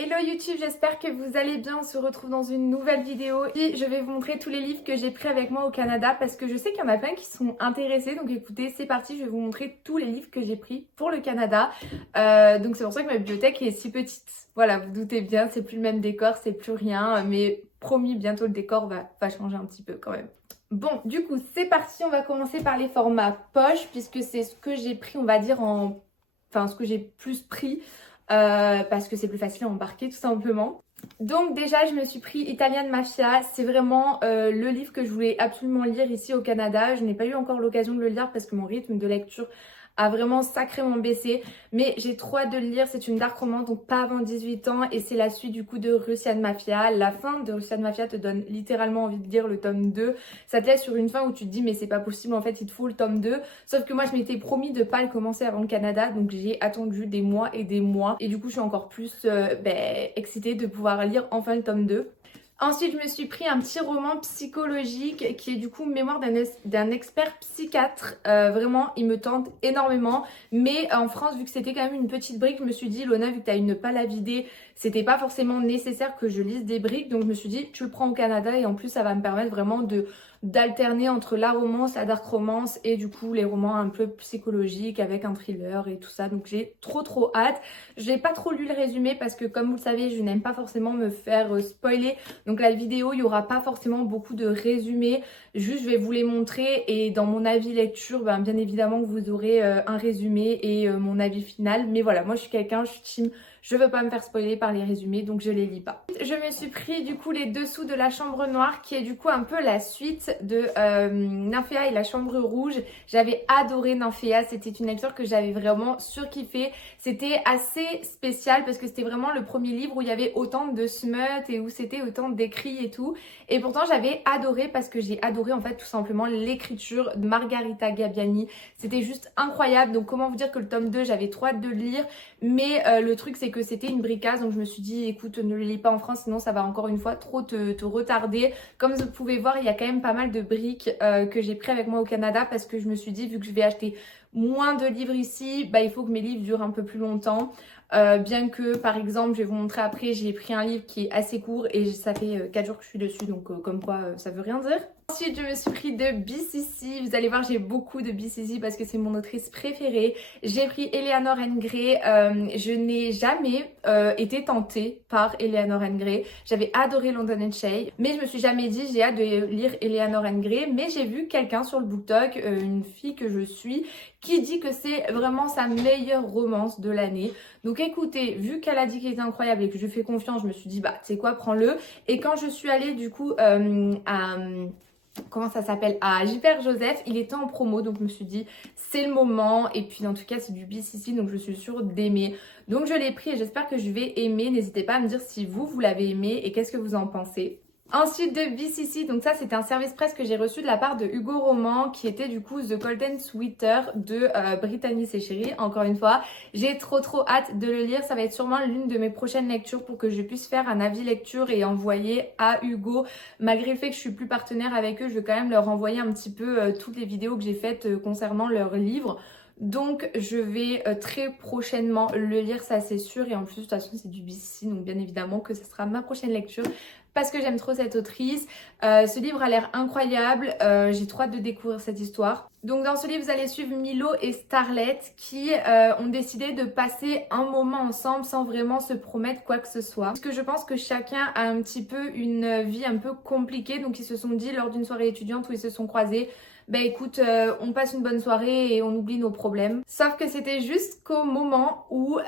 Hello YouTube, j'espère que vous allez bien, on se retrouve dans une nouvelle vidéo et je vais vous montrer tous les livres que j'ai pris avec moi au Canada parce que je sais qu'il y en a plein qui sont intéressés, donc écoutez, c'est parti, je vais vous montrer tous les livres que j'ai pris pour le Canada. Donc c'est pour ça que ma bibliothèque est si petite, voilà, vous doutez bien, c'est plus le même décor, c'est plus rien, mais promis, bientôt le décor va changer un petit peu quand même. Bon, du coup, c'est parti, on va commencer par les formats poche puisque c'est ce que j'ai pris, on va dire ce que j'ai plus pris. Parce que c'est plus facile à embarquer tout simplement. Donc déjà je me suis pris Italian Mafia, c'est vraiment le livre que je voulais absolument lire ici au Canada. Je n'ai pas eu encore l'occasion de le lire parce que mon rythme de lecture a vraiment sacrément baissé, mais j'ai trop hâte de le lire. C'est une dark romance, donc pas avant 18 ans, et c'est la suite du coup de Russian Mafia. La fin de Russian Mafia te donne littéralement envie de lire le tome 2. Ça te laisse sur une fin où tu te dis mais c'est pas possible, en fait il te faut le tome 2. Sauf que moi je m'étais promis de pas le commencer avant le Canada, donc j'ai attendu des mois et des mois, et du coup je suis encore plus excitée de pouvoir lire enfin le tome 2. Ensuite, je me suis pris un petit roman psychologique qui est du coup Mémoire d'un expert psychiatre. Vraiment, il me tente énormément. Mais en France, vu que c'était quand même une petite brique, je me suis dit, Lona, vu que tu as une palle à vider, c'était pas forcément nécessaire que je lise des briques. Donc je me suis dit, tu le prends au Canada et en plus, ça va me permettre vraiment d'alterner entre la romance, la dark romance et du coup les romans un peu psychologiques avec un thriller et tout ça. Donc j'ai trop hâte. J'ai pas trop lu le résumé parce que comme vous le savez, je n'aime pas forcément me faire spoiler. Donc la vidéo, il n'y aura pas forcément beaucoup de résumés. Juste je vais vous les montrer et dans mon avis lecture, bien évidemment que vous aurez un résumé et mon avis final. Mais voilà, moi je suis quelqu'un, je suis team, je veux pas me faire spoiler par les résumés, donc je les lis pas. Je me suis pris du coup les dessous de La Chambre Noire, qui est du coup un peu la suite de Nymphéa et La Chambre Rouge. J'avais adoré Nymphéa, c'était une lecture que j'avais vraiment surkiffé. C'était assez spécial parce que c'était vraiment le premier livre où il y avait autant de smut et où c'était autant d'écrits et tout. Et pourtant j'avais adoré parce que j'ai adoré en fait tout simplement l'écriture de Margarita Gabbiani. C'était juste incroyable. Donc comment vous dire que le tome 2 j'avais trop hâte de le lire, mais le truc c'est que c'était une bricasse, donc je me suis dit écoute, ne le lis pas en France sinon ça va encore une fois trop te retarder. Comme vous pouvez voir, il y a quand même pas mal de briques que j'ai pris avec moi au Canada parce que je me suis dit vu que je vais acheter moins de livres ici, il faut que mes livres durent un peu plus longtemps. Bien que par exemple je vais vous montrer après, j'ai pris un livre qui est assez court et ça fait 4 jours que je suis dessus, donc comme quoi ça veut rien dire. Ensuite je me suis pris de BCC, vous allez voir j'ai beaucoup de BCC parce que c'est mon autrice préférée. J'ai pris Eleanor N. Gray, je n'ai jamais été tentée par Eleanor N. Gray. J'avais adoré London and Shade, mais je me suis jamais dit j'ai hâte de lire Eleanor N. Gray. Mais j'ai vu quelqu'un sur le BookTok, une fille que je suis, qui dit que c'est vraiment sa meilleure romance de l'année. Donc écoutez, vu qu'elle a dit qu'elle était incroyable et que je lui fais confiance, je me suis dit tu sais quoi, prends-le. Et quand je suis allée du coup comment ça s'appelle, à J.P. Joseph, il était en promo, donc je me suis dit c'est le moment. Et puis en tout cas c'est du BCC, donc je suis sûre d'aimer. Donc je l'ai pris et j'espère que je vais aimer. N'hésitez pas à me dire si vous l'avez aimé et qu'est-ce que vous en pensez. Ensuite de BCC, donc ça c'était un service presse que j'ai reçu de la part de Hugo Roman qui était du coup The Golden Sweater de Brittany Sechéry. Encore une fois, j'ai trop hâte de le lire. Ça va être sûrement l'une de mes prochaines lectures pour que je puisse faire un avis lecture et envoyer à Hugo. Malgré le fait que je suis plus partenaire avec eux, je vais quand même leur envoyer un petit peu toutes les vidéos que j'ai faites concernant leurs livres. Donc je vais très prochainement le lire, ça c'est sûr, et en plus de toute façon c'est du BCC, donc bien évidemment que ce sera ma prochaine lecture parce que j'aime trop cette autrice. Ce livre a l'air incroyable, j'ai trop hâte de découvrir cette histoire. Donc dans ce livre vous allez suivre Milo et Starlet qui ont décidé de passer un moment ensemble sans vraiment se promettre quoi que ce soit. Parce que je pense que chacun a un petit peu une vie un peu compliquée, donc ils se sont dit lors d'une soirée étudiante où ils se sont croisés, écoute, on passe une bonne soirée et on oublie nos problèmes. Sauf que c'était jusqu'au moment où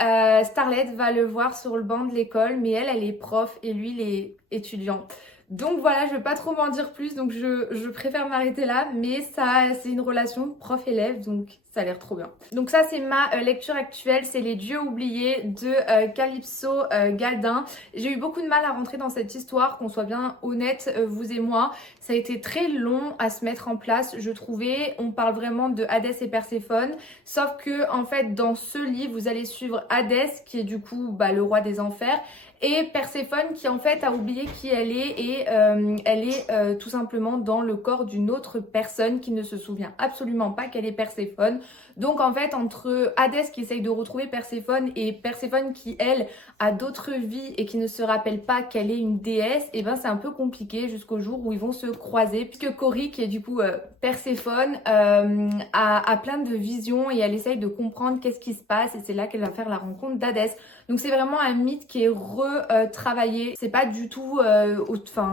Starlet va le voir sur le banc de l'école, mais elle est prof et lui il est étudiant. Donc voilà, je vais pas trop m'en dire plus, donc je préfère m'arrêter là, mais ça c'est une relation prof-élève, donc ça a l'air trop bien. Donc ça c'est ma lecture actuelle, c'est Les Dieux oubliés de Calypso Galdin. J'ai eu beaucoup de mal à rentrer dans cette histoire, qu'on soit bien honnête, vous et moi. Ça a été très long à se mettre en place, je trouvais. On parle vraiment de Hadès et Perséphone, sauf que en fait dans ce livre vous allez suivre Hadès qui est du coup le roi des enfers, et Perséphone qui en fait a oublié qui elle est et et elle est tout simplement dans le corps d'une autre personne qui ne se souvient absolument pas qu'elle est Perséphone. Donc en fait entre Hadès qui essaye de retrouver Perséphone et Perséphone qui elle a d'autres vies et qui ne se rappelle pas qu'elle est une déesse, et ben c'est un peu compliqué jusqu'au jour où ils vont se croiser puisque Cory qui est du coup Perséphone a plein de visions et elle essaye de comprendre qu'est-ce qui se passe et c'est là qu'elle va faire la rencontre d'Hadès. Donc c'est vraiment un mythe qui est retravaillé. C'est pas du tout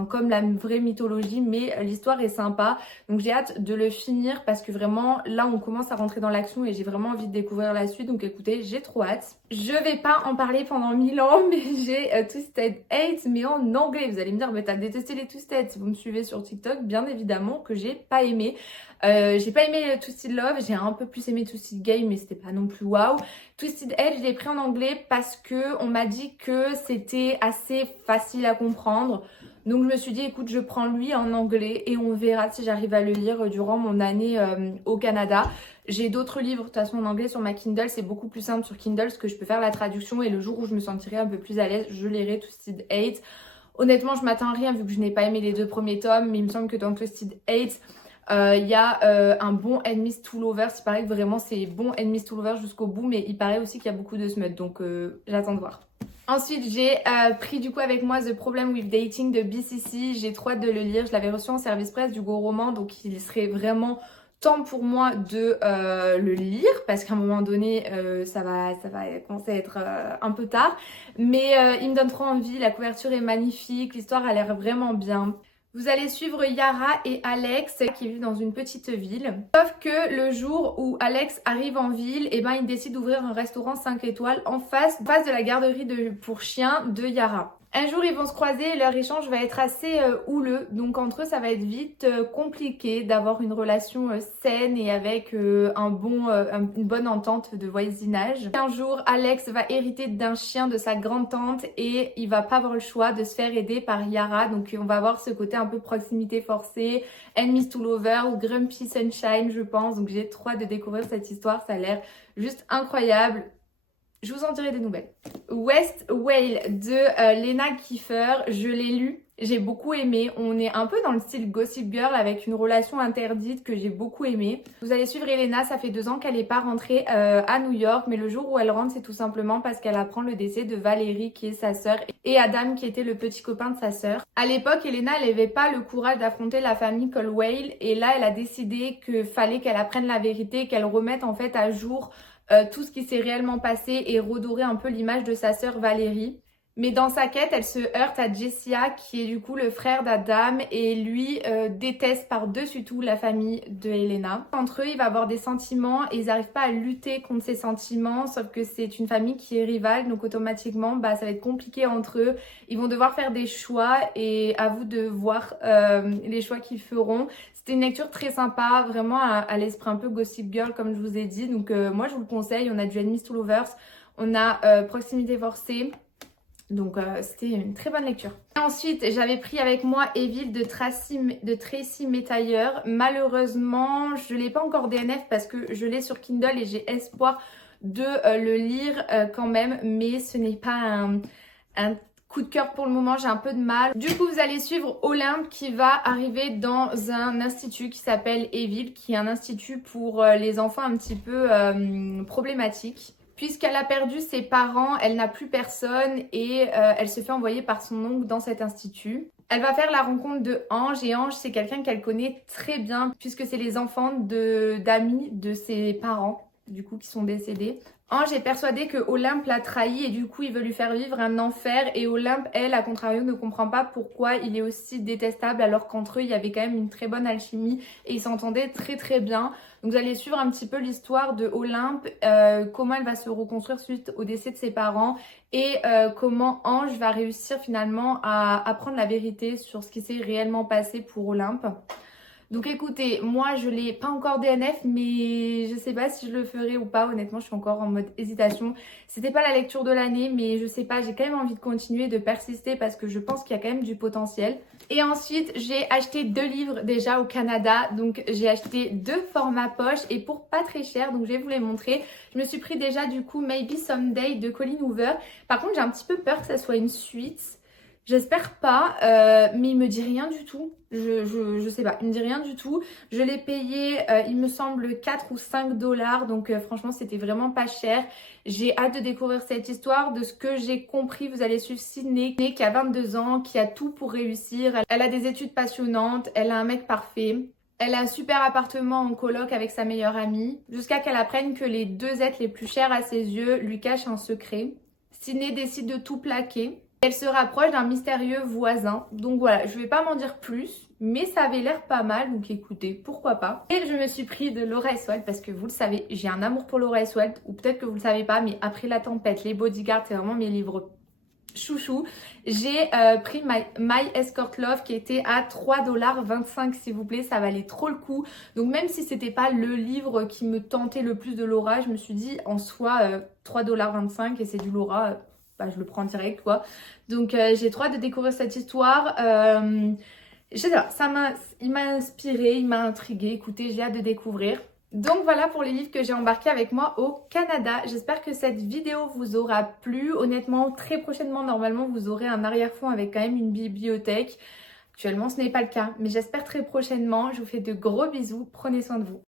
comme la vraie mythologie, mais l'histoire est sympa. Donc j'ai hâte de le finir parce que vraiment là on commence à rentrer dans l'action et j'ai vraiment envie de découvrir la suite. Donc écoutez, j'ai trop hâte. Je vais pas en parler pendant 1000 ans, mais j'ai Twisted Hate mais en anglais. Vous allez me dire, mais t'as détesté les Twisted si vous me suivez sur TikTok. Bien évidemment que j'ai pas aimé. J'ai pas aimé Twisted Love, j'ai un peu plus aimé Twisted Game mais c'était pas non plus waouh. Twisted Hate je l'ai pris en anglais parce que on m'a dit que c'était assez facile à comprendre. Donc je me suis dit écoute je prends lui en anglais et on verra si j'arrive à le lire durant mon année au Canada. J'ai d'autres livres de toute façon en anglais sur ma Kindle, c'est beaucoup plus simple sur Kindle parce que je peux faire la traduction et le jour où je me sentirai un peu plus à l'aise je lirai Twisted Hate. Honnêtement je m'attends à rien vu que je n'ai pas aimé les 2 premiers tomes mais il me semble que dans Twisted Hate il y a un bon Enemies to Lovers, il paraît que vraiment c'est bon Enemies to Lovers jusqu'au bout, mais il paraît aussi qu'il y a beaucoup de smut, donc j'attends de voir. Ensuite j'ai pris du coup avec moi The Problem with Dating de BCC, j'ai trop hâte de le lire, je l'avais reçu en service presse du Go Roman, donc il serait vraiment temps pour moi de le lire parce qu'à un moment donné ça va commencer à être un peu tard, mais il me donne trop envie, la couverture est magnifique, l'histoire a l'air vraiment bien. Vous allez suivre Yara et Alex qui vivent dans une petite ville. Sauf que le jour où Alex arrive en ville, et ben il décide d'ouvrir un restaurant 5 étoiles en face de la garderie pour chiens de Yara. Un jour ils vont se croiser et leur échange va être assez houleux, donc entre eux ça va être vite compliqué d'avoir une relation saine et avec une bonne entente de voisinage. Un jour Alex va hériter d'un chien de sa grande tante et il va pas avoir le choix de se faire aider par Yara, donc on va avoir ce côté un peu proximité forcée, Enemies to Lovers ou Grumpy Sunshine je pense, donc j'ai trop hâte de découvrir cette histoire, ça a l'air juste incroyable. Je vous en dirai des nouvelles. West Whale de Lena Kiefer, je l'ai lu, j'ai beaucoup aimé. On est un peu dans le style Gossip Girl avec une relation interdite que j'ai beaucoup aimé. Vous allez suivre Elena, ça fait 2 ans qu'elle n'est pas rentrée à New York, mais le jour où elle rentre c'est tout simplement parce qu'elle apprend le décès de Valérie qui est sa sœur et Adam qui était le petit copain de sa sœur. À l'époque, Elena elle n'avait pas le courage d'affronter la famille Colwell et là elle a décidé qu'il fallait qu'elle apprenne la vérité, qu'elle remette en fait à jour tout ce qui s'est réellement passé et redorer un peu l'image de sa sœur Valérie. Mais dans sa quête, elle se heurte à Jessica qui est du coup le frère d'Adam et lui déteste par-dessus tout la famille de Helena. Entre eux, il va avoir des sentiments et ils n'arrivent pas à lutter contre ces sentiments, sauf que c'est une famille qui est rivale, donc automatiquement ça va être compliqué entre eux. Ils vont devoir faire des choix et à vous de voir les choix qu'ils feront. C'était une lecture très sympa, vraiment à l'esprit un peu Gossip Girl comme je vous ai dit. Donc moi je vous le conseille, on a du Enemies to Lovers, on a Proximité forcée. Donc c'était une très bonne lecture. Et ensuite j'avais pris avec moi Evil de Tracy Metayer. Malheureusement je ne l'ai pas encore DNF parce que je l'ai sur Kindle et j'ai espoir de le lire quand même. Mais ce n'est pas un coup de cœur pour le moment, j'ai un peu de mal. Du coup, vous allez suivre Olympe qui va arriver dans un institut qui s'appelle Evil, qui est un institut pour les enfants un petit peu problématiques. Puisqu'elle a perdu ses parents, elle n'a plus personne et elle se fait envoyer par son oncle dans cet institut. Elle va faire la rencontre de Ange et Ange c'est quelqu'un qu'elle connaît très bien puisque c'est les enfants d'amis de ses parents du coup qui sont décédés. Ange est persuadée que Olympe l'a trahi et du coup il veut lui faire vivre un enfer et Olympe, elle, à contrario, ne comprend pas pourquoi il est aussi détestable alors qu'entre eux il y avait quand même une très bonne alchimie et ils s'entendaient très très bien. Donc vous allez suivre un petit peu l'histoire de Olympe, comment elle va se reconstruire suite au décès de ses parents et comment Ange va réussir finalement à apprendre la vérité sur ce qui s'est réellement passé pour Olympe. Donc écoutez, moi je l'ai pas encore DNF mais je sais pas si je le ferai ou pas, honnêtement je suis encore en mode hésitation. C'était pas la lecture de l'année mais je sais pas, j'ai quand même envie de continuer, de persister parce que je pense qu'il y a quand même du potentiel. Et ensuite j'ai acheté 2 livres déjà au Canada, donc j'ai acheté 2 formats poche et pour pas très cher, donc je vais vous les montrer. Je me suis pris déjà du coup Maybe Someday de Colleen Hoover. Par contre j'ai un petit peu peur que ça soit une suite. J'espère pas, mais il me dit rien du tout. Je sais pas, il me dit rien du tout. Je l'ai payé, il me semble 4 ou 5 dollars, donc franchement c'était vraiment pas cher. J'ai hâte de découvrir cette histoire. De ce que j'ai compris, vous allez suivre Sydney qui a 22 ans, qui a tout pour réussir. Elle a des études passionnantes, elle a un mec parfait. Elle a un super appartement en coloc avec sa meilleure amie, jusqu'à qu'elle apprenne que les deux êtres les plus chers à ses yeux lui cachent un secret. Sydney décide de tout plaquer. Elle se rapproche d'un mystérieux voisin. Donc voilà, je vais pas m'en dire plus, mais ça avait l'air pas mal, donc écoutez, pourquoi pas. Et je me suis pris de Laura Eswald parce que vous le savez, j'ai un amour pour Laura Eswald, ou peut-être que vous le savez pas, mais Après la tempête, Les Bodyguards, c'est vraiment mes livres chouchou. J'ai pris My Escort Love qui était à 3,25 $ s'il vous plaît, ça valait trop le coup. Donc même si c'était pas le livre qui me tentait le plus de Laura, je me suis dit en soi 3,25 $ et c'est du Laura, bah, je le prends direct quoi. Donc j'ai trop hâte de découvrir cette histoire. Je sais pas, il m'a inspiré, il m'a intrigué. Écoutez, j'ai hâte de découvrir. Donc voilà pour les livres que j'ai embarqués avec moi au Canada. J'espère que cette vidéo vous aura plu. Honnêtement, très prochainement, normalement, vous aurez un arrière-fond avec quand même une bibliothèque. Actuellement, ce n'est pas le cas, mais j'espère très prochainement. Je vous fais de gros bisous. Prenez soin de vous.